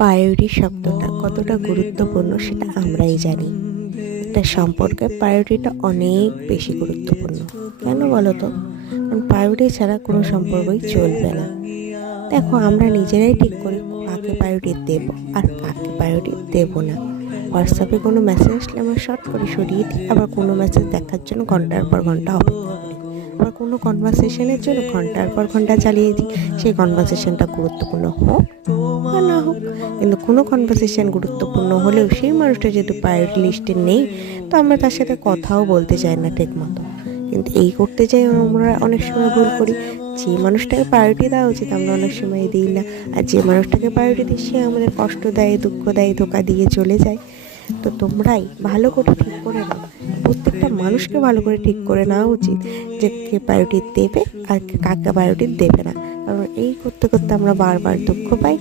Priority শব্দটা কতটা গুরুত্বপূর্ণ সেটা আমরাই জানি। একটা সম্পর্কে প্রায়োরিটিটা অনেক বেশি গুরুত্বপূর্ণ। কেন বলো তো? কারণ প্রায়োরিটি ছাড়া কোনো সম্পর্কই চলবে না। দেখো, আমরা নিজেরাই ঠিক করি কাকে প্রায়োরিটি দেবো আর কাকে প্রায়োরিটি দেবো না। হোয়াটসঅ্যাপে কোনো মেসেজ আসলে আমরা শর্ট করে সরিয়ে দিই, আবার কোনো মেসেজ দেখার জন্য ঘন্টার পর ঘন্টা অপেক্ষা করি, আবার কোনো কনভারসেশনের জন্য ঘন্টার পর ঘন্টা চালিয়ে দিই। সেই কনভারসেশনটা গুরুত্বপূর্ণ হোক বা না হোক, কিন্তু কোনো কনভারসেশন গুরুত্বপূর্ণ হলেও সেই মানুষটা যেহেতু প্রায়োরিটি লিস্টে নেই, তো আমরা তার সাথে কথাও বলতে চাই না ঠিক মতো। কিন্তু এই করতে চাই আমরা অনেক সময় ভুল করি। যে মানুষটাকে প্রায়োরিটি দেওয়া উচিত আমরা অনেক সময় দিই না, আর যে মানুষটাকে প্রায়োরিটি দিই সে আমাদের কষ্ট দেয়, দুঃখ দেয়, ধোকা দিয়ে চলে যায়। তো তোমরাই ভালো করে ঠিক করে নাও, প্রত্যেকটা মানুষকে ভালো করে ঠিক করে নেওয়া উচিত যে কে প্রায়োরিটি দেবে আর কাকে প্রায়োরিটি দেবে না। কারণ এই করতে করতে আমরা বারবার দুঃখ পাই,